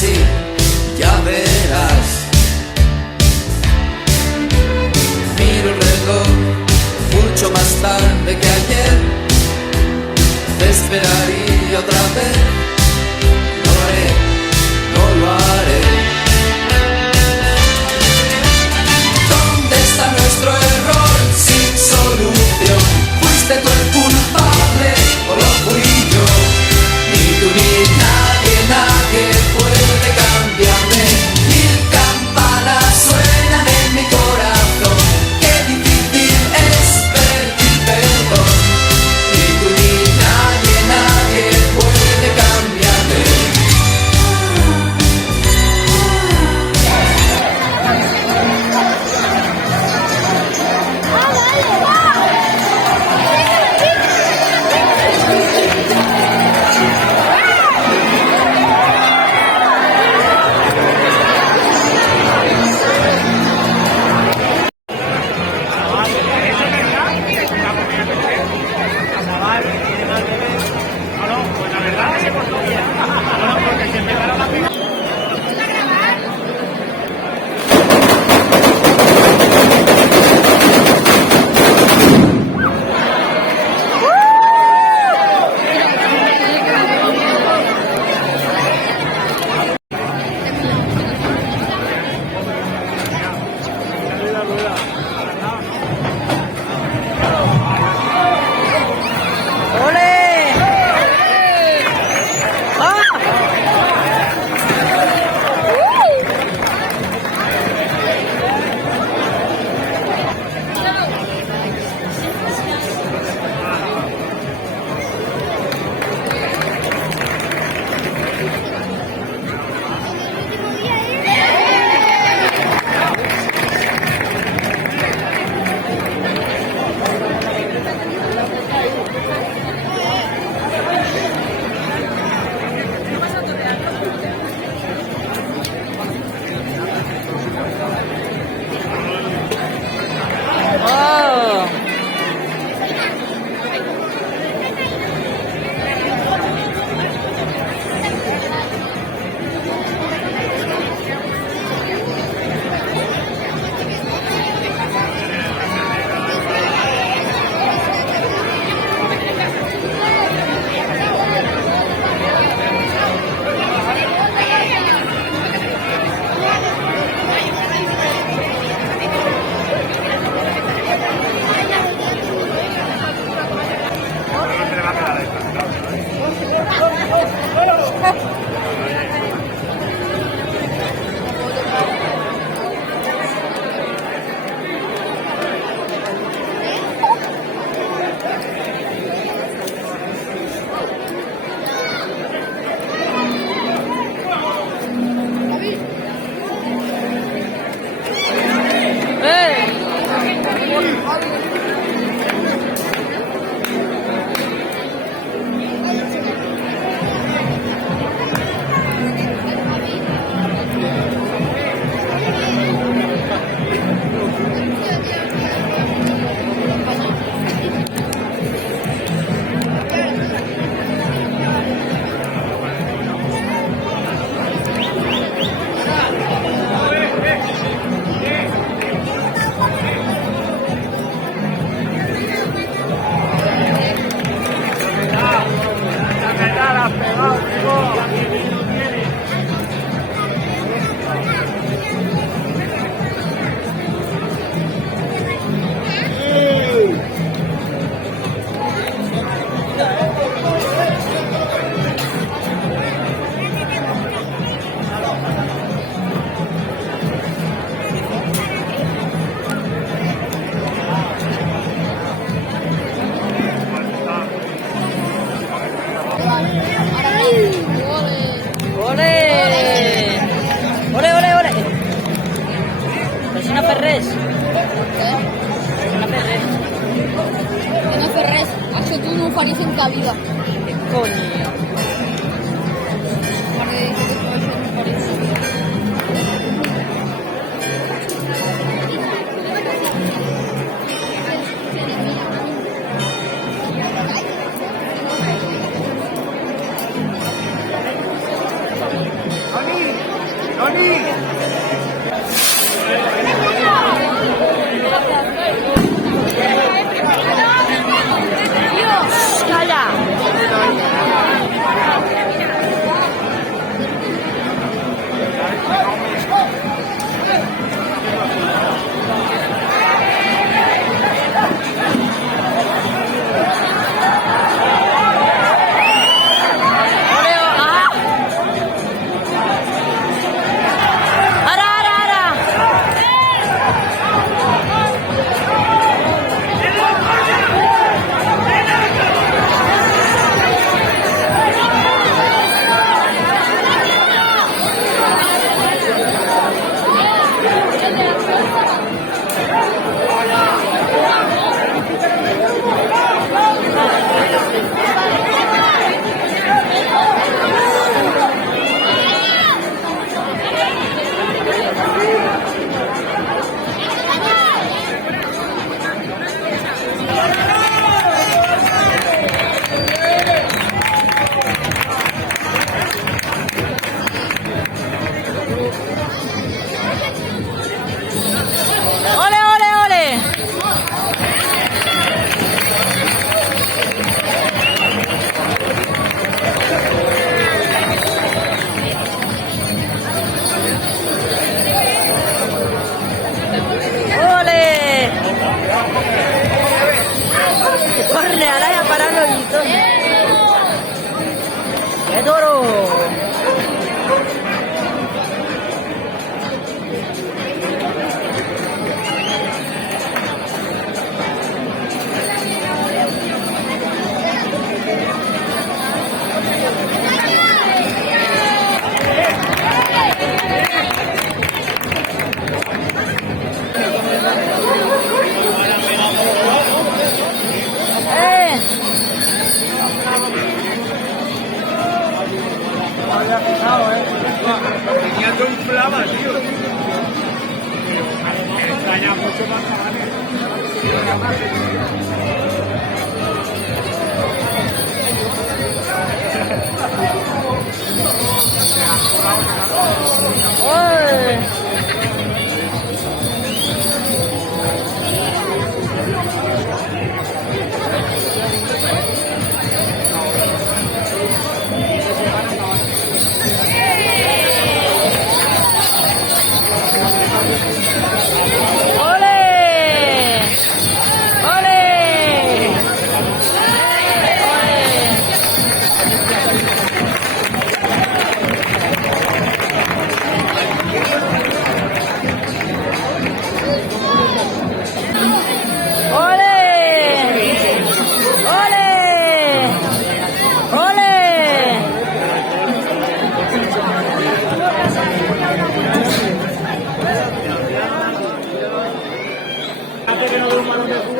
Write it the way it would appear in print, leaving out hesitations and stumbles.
sí, ya verás. Miro el reloj, mucho más tarde que ayer. Te esperaría otra vez. Lo haré, no lo haré. ¿Dónde está nuestro error sin solución? ¿Fuiste tú el culpable o lo fui yo? Ni tú ni nadie, nadie puede cambiarme. Mil campanas suenan en mi corazón. Qué difícil es pedir perdón. Ni tú ni nadie, nadie puede cambiarme. Ferrés. Què? Una Ferrés. Que no fer res. Això tu no ho faries en ta vida. ¿Qué coño? Perquè dic que això no ho faries. Ani! Calla. ¡Ole, ole, ole! ¡Ole! ¡Corre, Alaya, parando y todo! ¡Qué duro! Tenía todo inflama, tío. Me extraña mucho más. Que no veo un balón de fútbol.